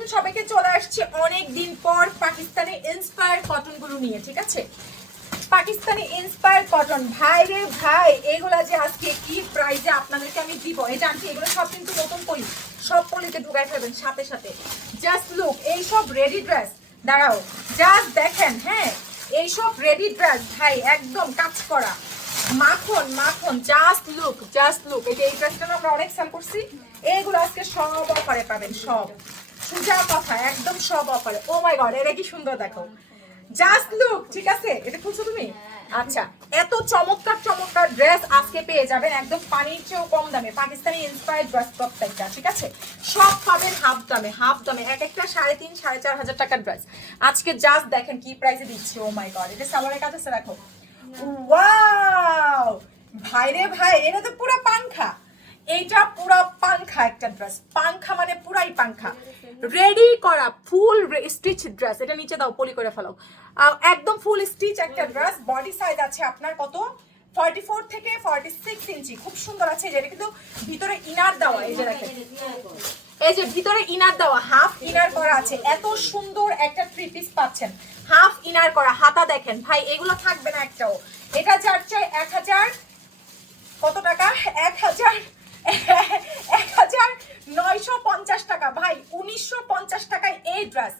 নতুন সবাইকে চলে আসছে অনেক দিন পর পাকিস্তানি ইন্সপায়ার কটনগুলো নিয়ে, ঠিক আছে? পাকিস্তানি ইন্সপায়ার কটন ভাই রে ভাই, এগুলা যে আজকে কি প্রাইজে আপনাদেরকে আমি দিব? এটা আনছি, এগুলো সব কিন্তু নতুন পলি। সব পলিতে ঢুকাই ফেলবেন সাথে সাথে। জাস্ট লুক এই সব রেডি ড্রেস দাঁড়াও জাস্ট দেখেন হ্যাঁ? এইসব রেডি ড্রেস ভাই, একদম কাজ করা। মাখন মাখন জাস্ট লুক জাস্ট লুক এই যে এই ড্রেসটা আমরা অনেক সেল করছি। এইগুলো আজকে সব অফারে পাবেন, সব। সুজা কথা একদম সব অফারে ও মাই গড এটা কি সুন্দর দেখো। জাস্ট লুক ঠিক আছে? এটা খুলছো তুমি? আচ্ছা এত চমৎকার চমৎকার ড্রেস আজকে পেয়ে যাবেন একদম পানির চেয়েও কম দামে পাকিস্তানি ইন্সপায়ার্ড ড্রেস প্রত্যেকটা ঠিক আছে? সব পাবেন হাফ দামে হাফ দামে এক একটা সাড়ে তিন সাড়ে চার হাজার টাকার ড্রেস আজকে জাস্ট দেখেন কি প্রাইসে দিচ্ছে ও মাই গড এটা সালোয়ারের কাছে রাখো ওয়াও ভাই রে ভাই এটা তো পুরো পাংখা এইটা পুরো পাংখা একটা ড্রেস পাংখা মানে পুরাই পাংখা। রেডি করা ফুল স্টিচ ড্রেস এটা নিচে দাও, পলি করে ফেলো একদম ফুল স্টিচ একটা ড্রেস বডি সাইজ আছে আপনার কত? 44 থেকে 46 ইঞ্চি। খুব সুন্দর আছে। যেটা কিন্তু ভিতরে ইনার দেওয়া, এই যে দেখেন। এই যে ভিতরে ইনার দেওয়া হাফ ইনার করা আছে। এত সুন্দর একটা থ্রি পিস পাচ্ছেন। হাফ ইনার করা। হাতা দেখেন। ভাই, এগুলো থাকবে না একটাও। এটা যার চাই এক হাজার, কত টাকা? এক হাজার এক হাজার নয়শো পঞ্চাশ টাকা। ভাই উনিশশো পঞ্চাশ টাকায় এই ড্রেস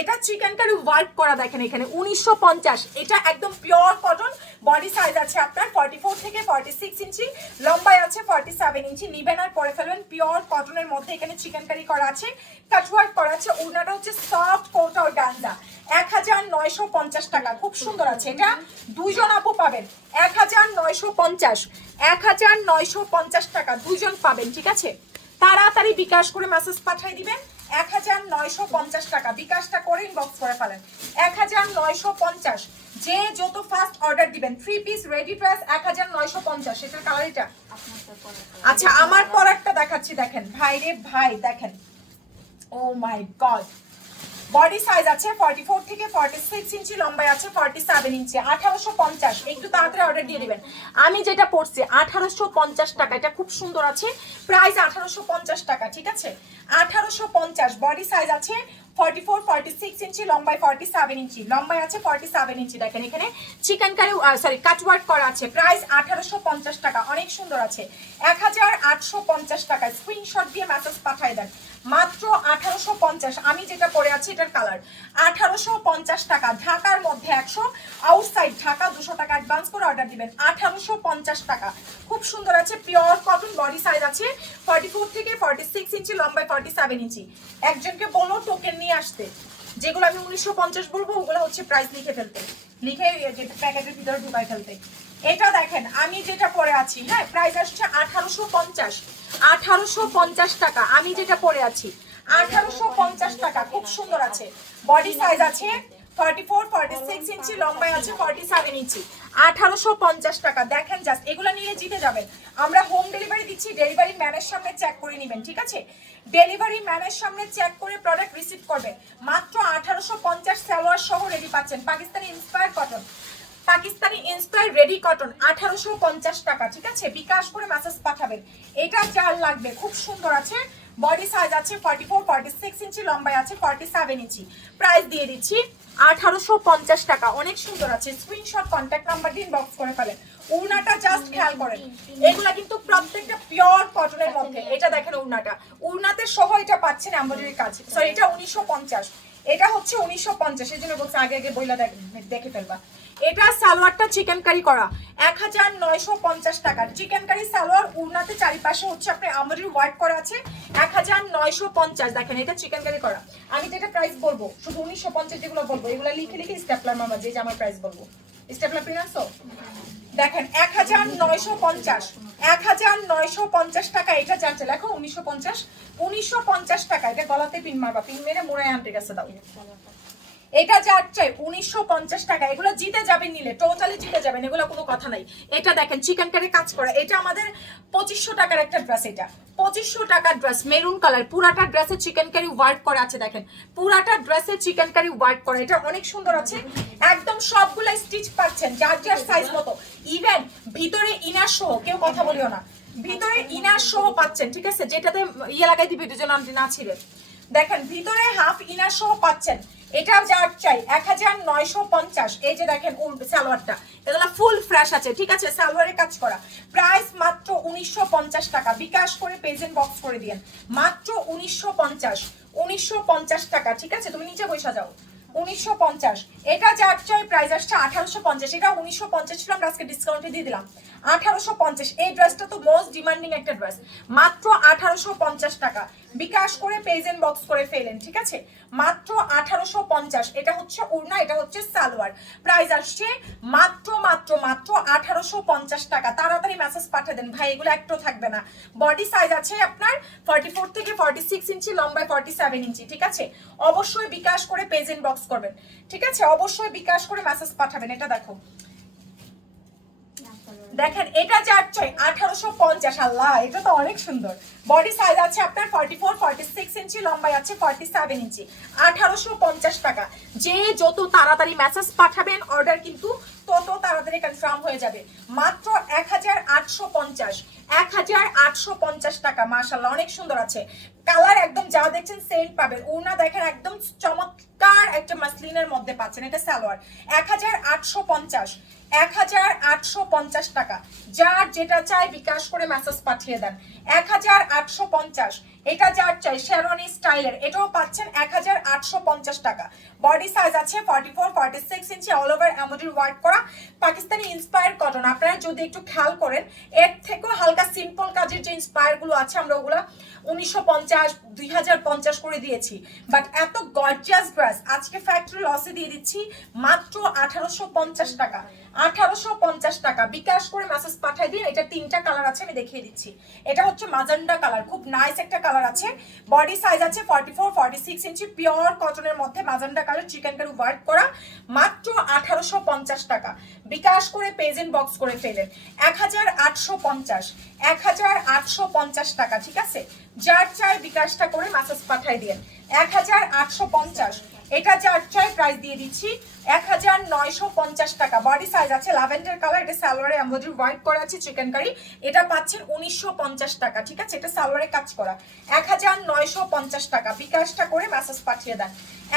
এটা চিকেন কারি ওয়ার্ক করা দেখেন এখানে, উনিশশো পঞ্চাশ। এটা একদম পিওর কটন বডি সাইজ আছে আপনার ফর্টি ফোর থেকে ফর্টি ইঞ্চি, লম্বায় আছে ফর্টি ইঞ্চি, নিবেন আর পরে ফেলবেন পিওর কটনের মধ্যে এখানে চিকেন কারি করা আছে কাটওয়ার্ক করা আছে, ওনাটা হচ্ছে সফট কোটা ও গান্দা এক হাজার নয়শো পঞ্চাশ টাকা, খুব সুন্দর আছে এটা। দুইজন আপু পাবেন এক হাজার নয়শো পঞ্চাশ। এক হাজার নয়শো পঞ্চাশ টাকা, দুইজন পাবেন, ঠিক আছে? তাড়াতাড়ি বিকাশ করে মেসেজ পাঠাই দিবেন। এক হাজার নয়শো পঞ্চাশ টাকা। বিকাশটা করে ইনবক্স করে ফেলেন। এক হাজার নয়শো পঞ্চাশ। যে যত ফার্স্ট অর্ডার দিবেন থ্রি পিস রেডি ড্রেস এক হাজার নয়শো পঞ্চাশ। এটার কালার এটা আচ্ছা আমার পর একটা দেখাচ্ছি, দেখেন। ভাই রে ভাই, দেখেন। Oh my god body size আছে 44 থেকে 46 ইঞ্চি লম্বায় আছে 47 ইঞ্চি 1850 একটু তাড়াতাড়ি অর্ডার দিয়ে দিবেন। আমি যেটা পড়ছি 1850 টাকা। এটা খুব সুন্দর আছে। প্রাইস 1850 টাকা, ঠিক আছে? 1850 বডি সাইজ আছে 44 46 ইঞ্চি, লম্বায় 47 ইঞ্চি। লম্বায় আছে 47 ইঞ্চি, দেখেন এখানে চিকেন কারি সরি কাটওয়ার্ক করা আছে। প্রাইস 1850 টাকা, অনেক সুন্দর আছে। 1850 টাকা স্ক্রিনশট দিয়ে মেসেজ পাঠিয়ে দেন। মাত্র আঠারোশো পঞ্চাশ, আমি যেটা পরে আছি এটার কালার আঠারোশো পঞ্চাশ টাকা, ঢাকার মধ্যে একশো আউটসাইড ঢাকা দুশো টাকা অ্যাডভান্স করে অর্ডার দিবেন। আঠারোশো পঞ্চাশ টাকা। খুব সুন্দর আছে পিওর কটন বডি সাইজ আছে। ফর্টি ফোর থেকে ফর্টি সিক্স ইঞ্চি, লম্বায় ফর্টি সেভেন ইঞ্চি। একজনকে বলো টোকেন নিয়ে আসতে। যেগুলো আমি উনিশশো পঞ্চাশ বলব, ওগুলো হচ্ছে প্রাইস লিখে ফেলতে। লিখে প্যাকেটের ভিতরে ঢুকাই ফেলতে। এটা দেখেন, আমি যেটা পরে আছি হ্যাঁ প্রাইস আসছে আঠারোশো পঞ্চাশ। আঠারোশো পঞ্চাশ টাকা, আমি যেটা পরে আছি। আঠারোশো পঞ্চাশ টাকা, খুব সুন্দর আছে। বডি সাইজ আছে forty four forty six inch, লম্বায় আছে ফর্টি সেভেন ইঞ্চি। আঠারোশো পঞ্চাশ টাকা। দেখেন জাস্ট এগুলো নিয়ে জিতে যাবেন। আমরা হোম ডেলিভারি দিচ্ছি ডেলিভারি ম্যানের সামনে চেক করে নেবেন, ঠিক আছে? ডেলিভারি ম্যানের সামনে চেক করে প্রোডাক্ট রিসিভ করবেন। মাত্র আঠারোশো পঞ্চাশ সালোয়ার সহ রেডি পাচ্ছেন। Pakistani inspire cotton Pakistani inspire ready cotton আঠারোশো পঞ্চাশ টাকা, ঠিক আছে? বিকাশ করে মেসেজ পাঠাবেন। এটা চার লাগবে, খুব সুন্দর আছে। বডি সাইজ আছে forty four forty six inch লম্বায় আছে ফর্টি সেভেন ইঞ্চি প্রাইস দিয়ে দিচ্ছি আঠারোশো পঞ্চাশ টাকা। অনেক সুন্দর আছে। স্ক্রিনশট কন্ট্যাক্ট নাম্বার দিয়ে ইনবক্স করে ফেলেন। উনাটা জাস্ট খেয়াল করেন। এগুলা কিন্তু প্রত্যেকটা পিওর কটনের মধ্যে। এটা দেখেন উনাটা উনাতে সহ এটা পাচ্ছেন এমব্রয়ডারি কাজ। সরি এটা উনিশশো পঞ্চাশ। এটা হচ্ছে উনিশশো পঞ্চাশ। এই জন্য বলছে, আগে আগে বইলা দেখে ফেলবা। এটা সালোয়ারটা চিকেন কারি করা। এক হাজার নয়শো পঞ্চাশ টাকা। চিকেন কারি সালোয়ার উড়নাতে চারিপাশে হচ্ছে আপনি আমরির ওয়ার্ক করা আছে। এক হাজার নয়শো পঞ্চাশ, দেখেন, এটা চিকেন কারি করা। আমি যেটা প্রাইস বলব, শুধু উনিশশো পঞ্চাশ যেগুলো বলব, এগুলো লিখে লিখে স্টেপলার মামা, যে আমার প্রাইস বলব। স্টেপলার পেয়ে আসো দেখেন এক হাজার নয়শো পঞ্চাশ এক হাজার নয়শো পঞ্চাশ টাকা এটা যাচ্ছে লেখো, উনিশশো পঞ্চাশ। উনিশশো পঞ্চাশ টাকা, এটা গলাতে পিন মারবা পিন মেরে মোড়ায় আনতে গেছে দাও এটা যার উনিশশো পঞ্চাশ টাকা, এগুলো জিতে যাবেন নিলে টোটালি জিতে যাবেন, এগুলো কোনো কথা নাই। এটা দেখেন চিকেন কারি কাজ করা, এটা আমাদের পঁচিশশো টাকার একটা ড্রেস এটা। পঁচিশশো টাকার ড্রেস মেরুন কালার পুরাটা ড্রেসে চিকেন কারি ওয়ার্ক করা আছে, দেখেন। পুরাটা ড্রেসে চিকেন কারি ওয়ার্ক করা, এটা অনেক সুন্দর আছে। একদম সবগুলা স্টিচ পাচ্ছেন, যার যার সাইজ মতো। ইভেন ভিতরে ইনার সহ কেউ কথা বলিও না। ভিতরে ইনার সহ পাচ্ছেন, ঠিক আছে? যেটাতে ইয়ে লাগাই দিবি, দুজন না ছিলেন দেখেন, ভিতরে হাফ ইনার সহ পাচ্ছেন। এটা যার চাই, এক হাজার নয়শো পঞ্চাশ। এই যে দেখেন সালোয়ারটা। এগুলো ফুল ফ্রেশ আছে, ঠিক আছে? সালোয়ারে কাজ করা। প্রাইস মাত্র উনিশশো পঞ্চাশ টাকা। বিকাশ করে পেজেন্ট বক্স করে দিয়েন। মাত্র উনিশশো পঞ্চাশ। উনিশশো পঞ্চাশ টাকা, ঠিক আছে? তুমি নিচে বসে যাও। উনিশশো পঞ্চাশ। এটা যার চাই প্রাইস আসছে আঠারোশো পঞ্চাশ। এটা উনিশশো পঞ্চাশ ছিল, আমরা আজকে ডিসকাউন্টে দিয়ে দিলাম। আঠারোশো পঞ্চাশ। এই ড্রেসটা তো মোস্ট ডিমান্ডিং একটা ড্রেস মাত্র আঠারোশো পঞ্চাশ টাকা। বিকাশ করে পেজেন্ট বক্স করে ফেলেন, ঠিক আছে? মাত্র আঠারোশো পঞ্চাশ। এটা হচ্ছে উড়না, এটা হচ্ছে সালোয়ার। প্রাইস আসছে মাত্র মাত্র মাত্র আঠারোশো পঞ্চাশ টাকা। তাড়াতাড়ি মেসেজ পাঠিয়ে দেন। ভাই, এগুলো একটু থাকবে না। বডি সাইজ আছে আপনার ফর্টি ফোর থেকে ফর্টি সিক্স ইঞ্চি লম্বায় ফর্টি সেভেন ইঞ্চি, ঠিক আছে? অবশ্যই বিকাশ করে পেজেন্ট বক্স করবেন। ঠিক আছে? অবশ্যই বিকাশ করে মেসেজ পাঠাবেন। এটা দেখো। দেখেন, এটা যার চাই আঠারোশো পঞ্চাশ, আল্লাহ, এটা তো অনেক সুন্দর। বডি সাইজ আছে আপনার forty four forty six inch, লম্বাই আছে ফর্টি সেভেন ইঞ্চি। আঠারোশো পঞ্চাশ টাকা। যে যত তাড়াতাড়ি মেসেজ পাঠাবেন অর্ডার কিন্তু তত তাড়াতাড়ি কনফার্ম হয়ে যাবে। মাত্র এক হাজার আটশো পঞ্চাশ, এক হাজার আটশো পঞ্চাশ টাকা মার্শাল্লাহ অনেক সুন্দর আছে। কালার একদম যা দেখছেন সেম পাবেন। ওনা দেখেন একদম চমৎকার একটা মাসলিনের মধ্যে পাচ্ছেন, এটা সালোয়ার। এক হাজার আটশো পঞ্চাশ এক হাজার আটশো পঞ্চাশ টাকা। যার যেটা চাই বিকাশ করে মেসেজ পাঠিয়ে দেন। এক হাজার আটশো পঞ্চাশ। এটা যার চাই শেরওয়ানি স্টাইলের এটাও পাচ্ছেন এক হাজার আটশো পঞ্চাশ টাকা। বডি সাইজ আছে forty four forty six inch all over embroidery work করা। পাকিস্তানি ইন্সপায়ার কটন আপনারা যদি একটু খেয়াল করেন, এর থেকেও হালকা সিম্পল কাজের যে ইন্সপায়ারগুলো আছে, আমরা ওগুলা উনিশশো পঞ্চাশ, দুই হাজার পঞ্চাশ করে দিয়েছি। বাট এত গর্জিয়াস ড্রেস আজকে ফ্যাক্টরি লসে দিয়ে দিচ্ছি মাত্র আঠারোশো পঞ্চাশ টাকা। আঠারোশো পঞ্চাশ টাকা। বিকাশ করে মেসেজ পাঠাই দিন, এটা তিনটা কালার আছে, আমি দেখিয়ে দিচ্ছি। এটা হচ্ছে মাজান্ডা কালার খুব নাইস একটা কালার আছে। বডি সাইজ আছে forty four forty six inch pure কটনের মধ্যে magenta colour chicken curry work করা। মাত্র আঠারোশো পঞ্চাশ টাকা। বিকাশ করে পেজেন্ট বক্স করে ফেলেন। এক হাজার আটশো পঞ্চাশ এক হাজার আটশো পঞ্চাশ টাকা, ঠিক আছে? যার চাই বিকাশটা করে মেসেজ পাঠাই দিন এক হাজার আটশো পঞ্চাশ এটা চাই প্রাইস দিয়ে দিচ্ছি। এক হাজার নয়শো পঞ্চাশ টাকা। বডি সাইজ আছে ল্যাভেন্ডার কালার এটা সালোয়ারে এমব্রয়ডারি হোয়াইট করা আছে চিকেন কারি এটা পাচ্ছেন উনিশশো পঞ্চাশ টাকা, ঠিক আছে? এটা সালোয়ারে কাজ করা। এক হাজার নয়শো পঞ্চাশ টাকা। বিকাশটা করে মেসেজ পাঠিয়ে দেন।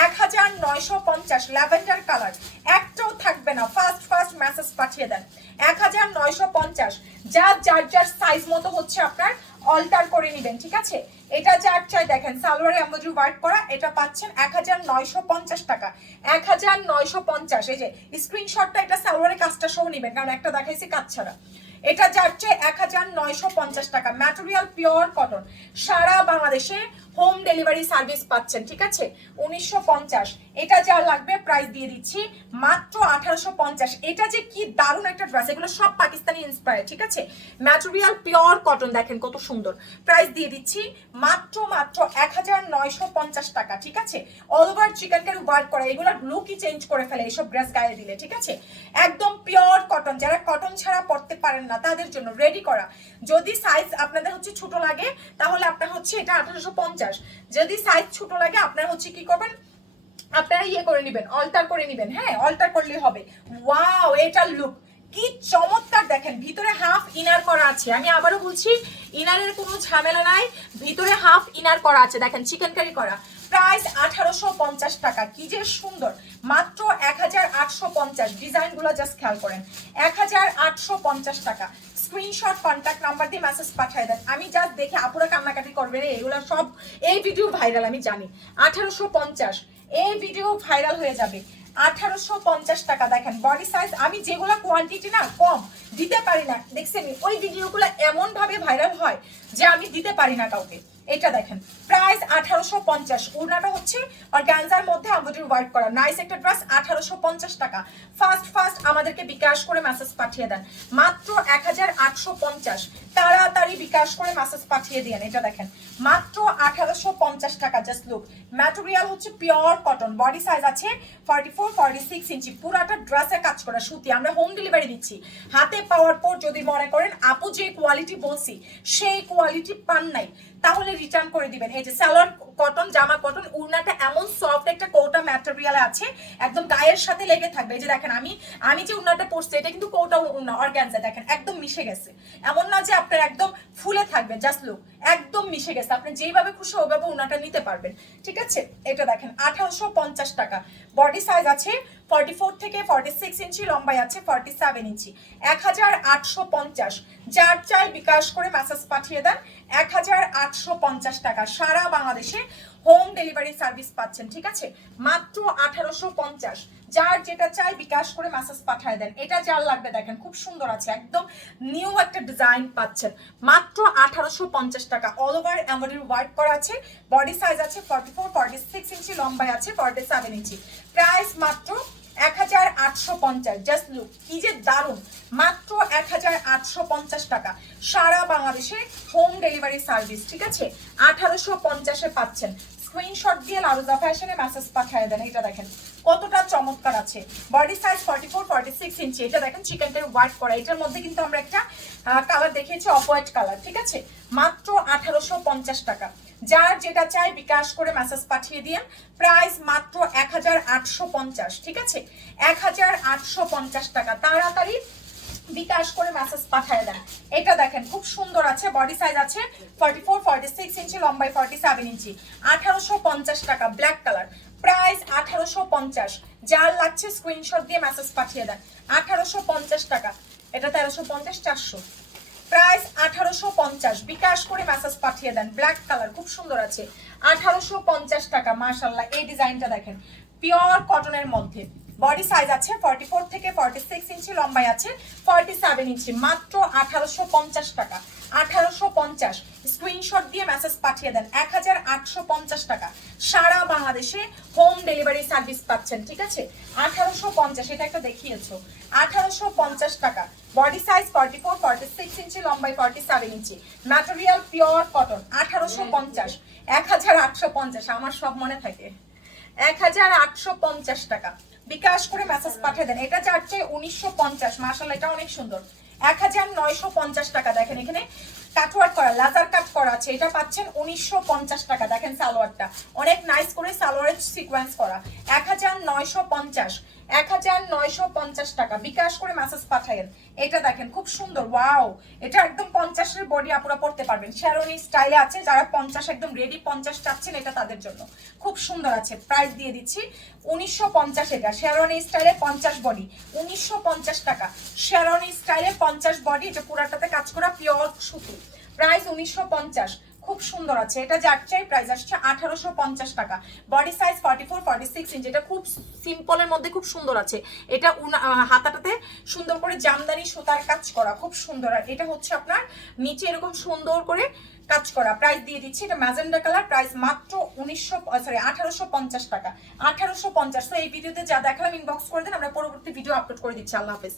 এক হাজার নয়শো পঞ্চাশ ল্যাভেন্ডার কালার একটাও থাকবে না ফার্স্ট ফার্স্ট মেসেজ পাঠিয়ে দেন। এক হাজার নয়শো পঞ্চাশ। যার যার যার সাইজ মতো হচ্ছে আপনার অল্টার করে নেবেন, ঠিক আছে? এটা যার চাই দেখেন, সালোয়ারে এমব্রয়ডারি ওয়ার্ক করা, এটা পাচ্ছেন এক হাজার নয়শো পঞ্চাশ টাকা। এক হাজার নয়শো পঞ্চাশ, এই যে স্ক্রিনশটটা এটা সালোয়ারে কাজটা সহ নেবেন, কারণ একটা দেখাইছি কাজ ছাড়া। এটা যাচ্ছে এক হাজার নয়শো পঞ্চাশ টাকা ম্যাটেরিয়াল পিওর কটন সারা বাংলাদেশে হোম ডেলিভারি সার্ভিস পাচ্ছেন, ঠিক আছে? উনিশশো পঞ্চাশ। এটা যা লাগবে প্রাইস দিয়ে দিচ্ছি। মাত্র আঠারোশো পঞ্চাশ। এটা যে কি দারুণ একটা ড্রেস এগুলো সব পাকিস্তানি ইন্সপায়ার ঠিক আছে? ম্যাটেরিয়াল পিওর কটন দেখেন কত সুন্দর। প্রাইস দিয়ে দিচ্ছি, মাত্র মাত্র এক হাজার নয়শো পঞ্চাশ টাকা, ঠিক আছে? All over chicken curry work করা, এগুলো লুকই চেঞ্জ করে ফেলে, এইসব ড্রেস গায়ে দিলে, ঠিক আছে? একদম পিওর কটন যারা কটন ছাড়া পড়তে পারেন না, তাদের জন্য রেডি করা। যদি সাইজ আপনাদের হচ্ছে ছোট লাগে, তাহলে আপনার হচ্ছে এটা আঠারোশো পঞ্চাশ। যদি সাইজ ছোট লাগে আপনার হচ্ছে কি করবেন? আপনারা ইয়ে করে নেবেন অল্টার করে নেবেন হ্যাঁ অল্টার করলেই হবে। ওয়াও এটার লুক কি চমৎকার দেখেন, ভিতরে হাফ ইনার করা আছে। আমি আবারও বলছি ইনারের কোনো ঝামেলা নাই, ভিতরে হাফ ইনার করা আছে, দেখেন চিকেন কারি করা। প্রাইস আঠারোশো পঞ্চাশ টাকা, কি যে সুন্দর। মাত্র এক হাজার আটশো পঞ্চাশ ডিজাইনগুলো জাস্ট খেয়াল করেন। এক হাজার আটশো পঞ্চাশ টাকা। স্ক্রিনশট কন্ট্যাক্ট নাম্বার দিয়ে মেসেজ পাঠিয়ে দেন। আমি জাস্ট দেখে আপুরা কান্নাকাটি করবে রে, এগুলো সব এই ভিডিও ভাইরাল আমি জানি। আঠারোশো পঞ্চাশ, এই ভিডিও ভাইরাল হয়ে যাবে। আঠারোশো পঞ্চাশ টাকা দেখেন বডি সাইজ আমি যেগুলো কোয়ান্টিটি না, কম দিতে পারি না। দেখছেন ওই ভিডিওগুলো এমন ভাবে ভাইরাল হয় যে আমি দিতে পারি না কাউকে। এটা দেখেন প্রাইস আঠারোশো পঞ্চাশ। ওড়নাটা হচ্ছে অর্গানজার মধ্যে আমাদের ওয়ার্ক করা। নাইস একটা ড্রেস আঠারোশো পঞ্চাশ টাকা। ফার্স্ট ফার্স্ট আমাদেরকে বিকাশ করে মেসেজ পাঠিয়ে দেন। মাত্র এক হাজার আটশো পঞ্চাশ। তাড়াতাড়ি বিকাশ করে মেসেজ পাঠিয়ে দিয়েন এটা দেখেন, মাত্র আঠারোশো পঞ্চাশ টাকা জাস্ট লুক ম্যাটেরিয়াল হচ্ছে পিওর কটন বডি সাইজ আছে forty four forty six inch. পুরাটা ড্রেসে কাজ করা, সুতি। আমরা হোম ডেলিভারি দিচ্ছি। হাতে পাওয়ার পর যদি মনে করেন, আপু যে কোয়ালিটি বলছি, সেই কোয়ালিটি পান নাই, তাহলে রিটার্ন করে দিবেন। এই যে সালোয়ার কটন জামা কটন উড়নাটা এমন সফট একটা কৌটা ম্যাটেরিয়াল আছে, একদম গায়ের সাথে লেগে থাকবে। এই যে দেখেন, আমি আমি যে উড়নাটা পরছি, এটা কিন্তু কৌটা উড়না অর্গ্যানজা দেখেন, একদম মিশে গেছে। এমন না যে আপনার একদম ফুলে থাকবে জাস্ট লুক একদম মিশে গেছে। আপনি যেইভাবে খুশি ওইভাবে উনাটা নিতে পারবেন, ঠিক আছে? এটা দেখেন, আঠারোশো পঞ্চাশ টাকা। বডি সাইজ আছে ফর্টি ফোর থেকে ফর্টি সিক্স ইঞ্চি লম্বাই আছে ফর্টি সেভেন ইঞ্চি। এক হাজার আটশো পঞ্চাশ। যার চাই বিকাশ করে মেসেজ পাঠিয়ে দেন। এক হাজার আটশো পঞ্চাশ টাকা। সারা বাংলাদেশে হোম ডেলিভারি সার্ভিস পাচ্ছেন, ঠিক আছে? মাত্র আঠারোশো পঞ্চাশ। যার যেটা চাই বিকাশ করে মেসেজ পাঠিয়ে দেন। এটা যার লাগবে দেখেন, খুব সুন্দর আছে। একদম নিউ একটা ডিজাইন পাচ্ছেন। মাত্র আঠারোশো পঞ্চাশ টাকা। অল ওভার এমব্রয়ডারি ওয়ার্ক করা আছে। বডি সাইজ আছে forty four forty six inch লম্বায় আছে ফর্টি সেভেন ইঞ্চি। প্রাইস মাত্র এক হাজার আটশো পঞ্চাশ। জাস্ট লুক কি যে দারুণ। মাত্র এক হাজার আটশো পঞ্চাশ টাকা। সারা বাংলাদেশে হোম ডেলিভারি সার্ভিস ঠিক আছে? আঠারোশো পঞ্চাশে পাচ্ছেন। স্ক্রিনশট দিয়ে লারুজা ফ্যাশনে মেসেজ পাঠিয়ে দেন। এটা দেখেন, কতটা চমৎকার আছে। Body size forty four forty six inch এটা দেখেন চিকেনটার হোয়াইট করা। এটার মধ্যে কিন্তু আমরা একটা কালার দেখিয়েছি অফ হোয়াইট কালার ঠিক আছে? মাত্র আঠারোশো পঞ্চাশ টাকা। যার যেটা চাই বিকাশ করে মেসেজ পাঠিয়ে দিন প্রাইস মাত্র এক হাজার আটশো পঞ্চাশ, ঠিক আছে? এক হাজার আটশো পঞ্চাশ টাকা। তাড়াতাড়ি বিকাশ করে মেসেজ পাঠিয়ে দেন। এটা দেখেন, খুব সুন্দর আছে বডি সাইজ আছে forty four forty six inch, লম্বাই forty seven ইঞ্চি। আঠারোশো পঞ্চাশ টাকা ব্ল্যাক কালার প্রাইস আঠারোশো পঞ্চাশ। যার লাগছে স্ক্রিনশট দিয়ে মেসেজ পাঠিয়ে দেন। আঠারোশো পঞ্চাশ টাকা। এটা তেরোশো পঞ্চাশ, চারশো। প্রাইস আঠারোশো পঞ্চাশ। বিকাশ করে মেসেজ পাঠিয়ে দেন। ব্ল্যাক কালার খুব সুন্দর আছে। আঠারোশো পঞ্চাশ টাকা মাশাল্লাহ এই ডিজাইনটা দেখেন। পিওর কটনের মধ্যে। বডি সাইজ আছে ফর্টি ফোর থেকে ফর্টি সিক্স ইঞ্চি, লম্বাই আছে ফর্টি সেভেন ইঞ্চি, মাত্র আঠারোশো পঞ্চাশ টাকা। আঠারোশো পঞ্চাশ। স্ক্রিনশট দিয়ে মেসেজ পাঠিয়ে দেন এক হাজার আটশো পঞ্চাশ টাকা। সারা বাংলাদেশে হোম ডেলিভারি সার্ভিস পাচ্ছেন, ঠিক আছে? আঠারোশো পঞ্চাশ, এটা একটা দেখিয়েছো। আঠারোশো পঞ্চাশ টাকা। Body size forty four forty six inch, লম্বাই forty seven inch. Material pure cotton আঠারোশো পঞ্চাশ। এক হাজার আটশো পঞ্চাশ, আমার সব মনে থাকে। এক হাজার আটশো পঞ্চাশ টাকা। বিকাশ করে মেসেজ পাঠিয়ে দেন। এটা চার্জে উনিশশো পঞ্চাশ। মার্শাল এটা অনেক সুন্দর। এক হাজার নয়শো পঞ্চাশ টাকা দেখেন এখানে। কাটওয়ার্ক করা লাজার কাট করা আছে। এটা পাচ্ছেন উনিশশো পঞ্চাশ টাকা। দেখেন সালোয়ারটা। অনেক নাইস করে সালোয়ারের সিকোয়েন্স করা। এক হাজার নয়শো পঞ্চাশ। এক হাজার নয়শো পঞ্চাশ টাকা। বিকাশ করে মেসেজ পাঠাইন এটা দেখেন, খুব সুন্দর। ওয়াও এটা একদম পঞ্চাশের বডি আপুরা পড়তে পারবেন। শ্যারনি স্টাইলে আছে, যারা পঞ্চাশ, একদম রেডি পঞ্চাশ চাচ্ছেন, এটা তাদের জন্য। খুব সুন্দর আছে। প্রাইস দিয়ে দিচ্ছি, উনিশশো পঞ্চাশ এটা শ্যারনি স্টাইলে পঞ্চাশ বডি উনিশশো পঞ্চাশ টাকা। শ্যারনি স্টাইলে পঞ্চাশ বডি এটা পুরাটাতে কাজ করা পিওর সুতি। প্রাইস উনিশশো পঞ্চাশ। খুব সুন্দর আছে। এটা যার প্রাইস আসছে আঠারোশো পঞ্চাশ টাকা। Body size forty four forty six inch এটা খুব সিম্পলের মধ্যে খুব সুন্দর আছে। এটা হাতাটাতে সুন্দর করে জামদানি সুতার কাজ করা, খুব সুন্দর। আর এটা হচ্ছে আপনার নিচে এরকম সুন্দর করে কাজ করা। প্রাইস দিয়ে দিচ্ছি, এটা ম্যাজেন্ডা কালার প্রাইস মাত্র উনিশশো সরি আঠারোশো পঞ্চাশ টাকা। আঠারোশো পঞ্চাশ। তো এই ভিডিওতে যা দেখালাম ইনবক্স করে দেন, আমরা পরবর্তী ভিডিও আপলোড করে দিচ্ছি। আল্লাহ হাফেজ।